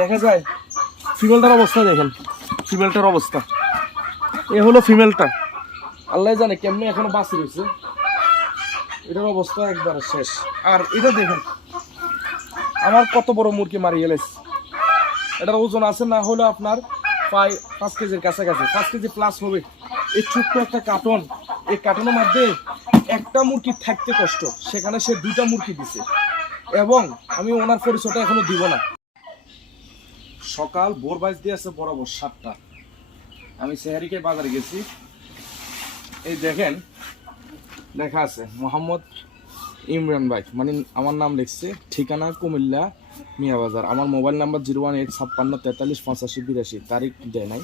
দেখা যায় ফিমেলটার অবস্থা দেখেন, ফিমেলটার অবস্থা এ হলো ফিমেলটা। আল্লাহ জানে কেমনে এখনো বাঁচি রয়েছে, এটার অবস্থা একবারে শেষ। আর এটা দেখেন আমার কত বড় মুরগি মারি গেলেছে, এটার ওজন আছে না হলো আপনার প্রায় 5 কেজির কাছাকাছি, 5 কেজি প্লাস হবে। এই ছোট্ট একটা কার্টন, এই কার্টনের মধ্যে একটা মুরগি থাকতে কষ্ট, সেখানে সে 2টা মুরগি দিছে। এবং আমি ওনার পরিচয়টা এখনো দিব না। সকাল ভোর বাইশ দিয়ে আছে বরাবর 7টা, আমি সেহারিকে বাজারে গেছি। এই দেখেন লেখা আছে মোহাম্মদ ইমরান ভাই, মানে আমার নাম লিখছে, ঠিকানা কুমিল্লা মিয়া বাজার, আমার মোবাইল নাম্বার 01856438582, তারিখ দেয় নাই।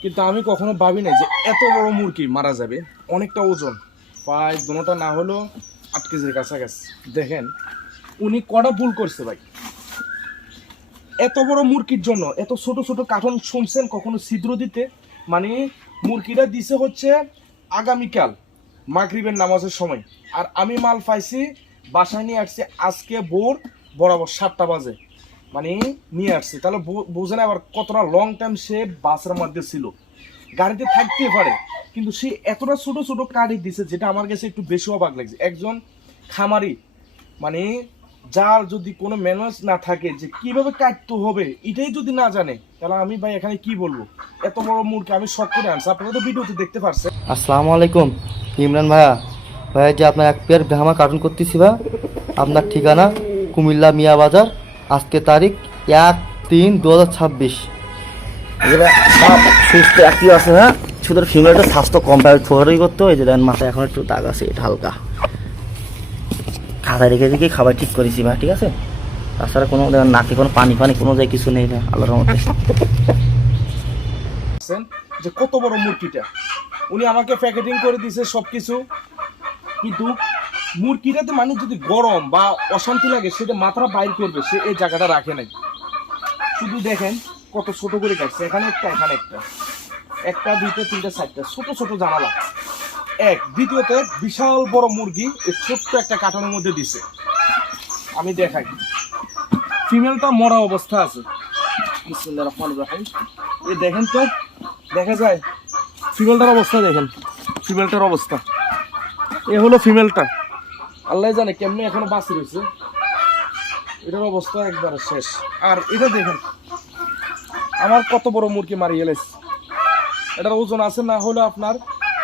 কিন্তু আমি কখনো ভাবি নাই যে এত বড় মুরগি মারা যাবে, অনেকটা ওজন, প্রায় দুটোটা না হলো 8 কেজির কাছাকাছি। দেখেন উনি কটা ভুল করছে ভাই, এত বড় মুরগির জন্য এত ছোট ছোট কার্টন শুনছেন কখনো ছিদ্র দিতে? মানে মুরগিটা দিছে হচ্ছে আগামীকাল মাগরিবের নামাজের সময়, আর আমি মাল পাইছি বাসায় নিয়ে আসছি আজকে ভোর বরাবর 7টা বাজে, মানে নিয়ে আসছি। তাহলে বুঝেন আবার কতটা লং টাইম সে বাসের মধ্যে ছিল, গাড়িতে থাকতে পারে, কিন্তু সে এতটা ছোট ছোট কাঠি দিছে, যেটা আমার কাছে একটু বেশি অবাক লাগছে। একজন খামারি, মানে যার যদি কোনো ম্যানার্স না থাকে যে কিভাবে কাটতে হবে এটাই যদি না জানে, তাহলে আমি ভাই এখানে কি বলবো। এত বড় মুরগি আমি শখ করে আনছি, আপনারা তো ভিডিওতে দেখতে পারছেন। আসসালামু আলাইকুম ইমরান ভাইয়া যে আপনার এক পেয়ার ব্রাহ্মা কার্টুন করতেছি ভাই, আপনার ঠিকানা কুমিল্লা মিয়া বাজার, আজকে তারিখ 1/3/2026। এগুলো সব সুস্থ একই আছে, হ্যাঁ, শুধু ফিমেলটা স্বাস্থ্য কম পাবে, থোড়াই করতে হয়। যে দেন মাথায় এখন একটু দাগ আছে, এটা হালকা খাতা রেখে রেখে খাবার ঠিক করেছি ভাই, ঠিক আছে। তাছাড়া কোনো নাকে কোনো পানি কোনো যায় কিছু নেই না, আল্লাহর রহমতে। যে কত বড় মুরগিটা উনি আমাকে প্যাকেটিং করে দিয়েছে সবকিছু, কিন্তু মুরগিটাতে মানে যদি গরম বা অশান্তি লাগে সেটা মাথাটা বাইর করবে, সে এই জায়গাটা রাখে নাই। শুধু দেখেন কত ছোট করে কাটছে, এখানে একটা, এখানে একটা, একটা দুইটা তিনটা চারটা ছোট ছোট জানালা। এক দ্বিতীয়তে বিশাল বড় মুরগি এই ছোট্ট একটা কার্টনের মধ্যে দিছে। আমি দেখাই, ফিমেলটা মরা অবস্থা আছে। বিসমিল্লাহির রহমানির রহিম। এই দেখেন তো, দেখা যায় ফিমেলটার অবস্থা দেখেন, ফিমেলটার অবস্থা এ হলো ফিমেলটা। আল্লাহ জানে কেমনে এখনো বাঁচি রয়েছে, এটার অবস্থা একবারে শেষ। আর এটা দেখেন আমার কত বড় মুরগি মারি গেলেছে, এটার ওজন আছে না হলো আপনার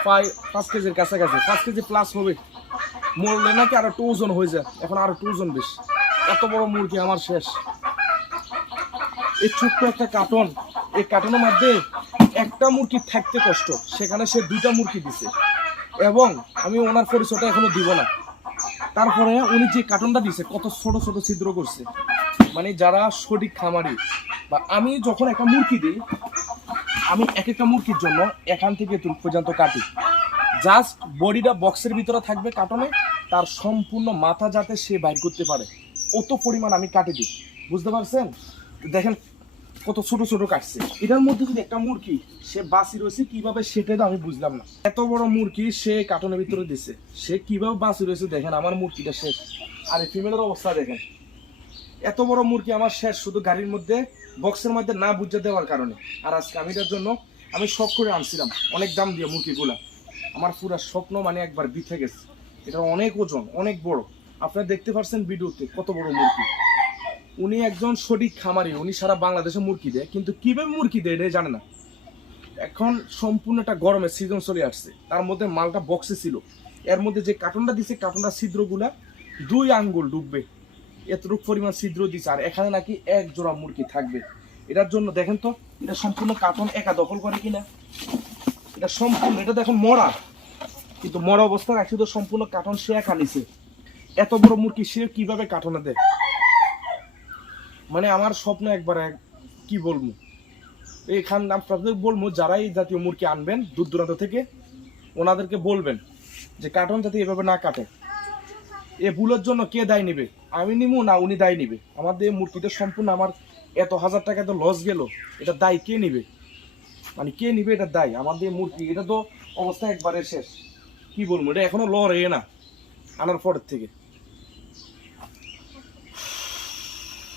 প্রায় 5 কেজির কাছাকাছি, 5 কেজি প্লাস হবে। মরলে নাকি আর একটু ওজন হয়ে যায়, এখন আর একটু ওজন বেশি। এত বড় মুরগি আমার শেষ। এই ছোট্ট একটা কার্টন, এই কার্টনের মধ্যে একটা মুরগি থাকতে কষ্ট, সেখানে সে 2টা মুরগি দিছে। এবং আমি ওনার পরিচয়টা এখনো দিব না। তারপরে উনি যে কার্টনটা দিছে কত ছোট ছোট ছিদ্র করছে, মানে যারা সঠিক খামারি, বা আমি যখন একটা মুরগি দিই, আমি এক একটা মুরগির জন্য এখান থেকে তুল পর্যন্ত কাটি, জাস্ট বডিটা বক্সের ভিতরে থাকবে কার্টনে, তার সম্পূর্ণ মাথা যাতে সে বাইর করতে পারে, অত পরিমাণ আমি কাটি দিই। বুঝতে পারছেন? দেখেন কত ছোট ছোট কাটছে। এটার মধ্যে যদি একটা মুরগি সে বাঁচি রয়েছে কিভাবে, সেটাই তো আমি বুঝলাম না। এত বড় মুরগি সে কার্টনের ভিতরে দিছে, সে কিভাবে বাঁচি রয়েছে দেখেন। আমার মুরগিটা শেষ। আর এই ফিমেলের অবস্থা দেখেন, এত বড় মুরগি আমার শেষ, শুধু গাড়ির মধ্যে বক্সের মধ্যে না বুঝে দেওয়ার কারণে। আর আজকে আমি এটার জন্য আমি শখ করে আনছিলাম অনেক দাম দিয়ে মুরগিগুলা, আমার পুরো স্বপ্ন মানে একবার বিথে গেছে। এটা অনেক ওজন, অনেক বড়, আপনারা দেখতে পাচ্ছেন ভিডিওতে কত বড় মুরগি। উনি একজন সঠিক খামারি, উনি সারা বাংলাদেশে মুরগি দেয়, কিন্তু কিভাবে মুরগি দেয় এটা জানে না। এখন সম্পূর্ণ একটা গরমের সিজন চলে আসছে, তার মধ্যে মালটা বক্সে ছিল, এর মধ্যে যে কার্টনটা দিছে কার্টনটা ছিদ্রগুলা 2 আঙ্গুল ডুববে, এতটুকু পরিমাণ ছিদ্র দিচ্ছে। আর এখানে নাকি 1 জোড়া মুরগি থাকবে। এটার জন্য দেখেন তো এটা সম্পূর্ণ কার্টন একা দখল করে কিনা, এটা সম্পূর্ণ, এটা দেখুন মরা, কিন্তু মরা অবস্থা রাখছি তো সম্পূর্ণ কার্টন সে একা নিছে। এত বড় মুরগি সে কিভাবে কার্টনে দেয়, মানে আমার স্বপ্ন একবার কি বলবো। এখান আপনাদের বলবো যারা এই জাতীয় মুরগি আনবেন দূর দূরান্ত থেকে, ওনাদেরকে বলবেন যে কার্টন যাতে এভাবে না কাটে। এ ভুলের জন্য কে দায় নিবে? আমি নিবো না উনি দায় নিবে? আমাদের মুরগিটা সম্পূর্ণ আমার এত হাজার টাকা তো লস গেল, এটা দায় কে নিবে? মানে কে নিবে এটা দায়? আমাদের মুরগি এটা তো অবস্থা একবারে শেষ। কি বলবো, এটা এখনো লড়ে না আনার পরের থেকে।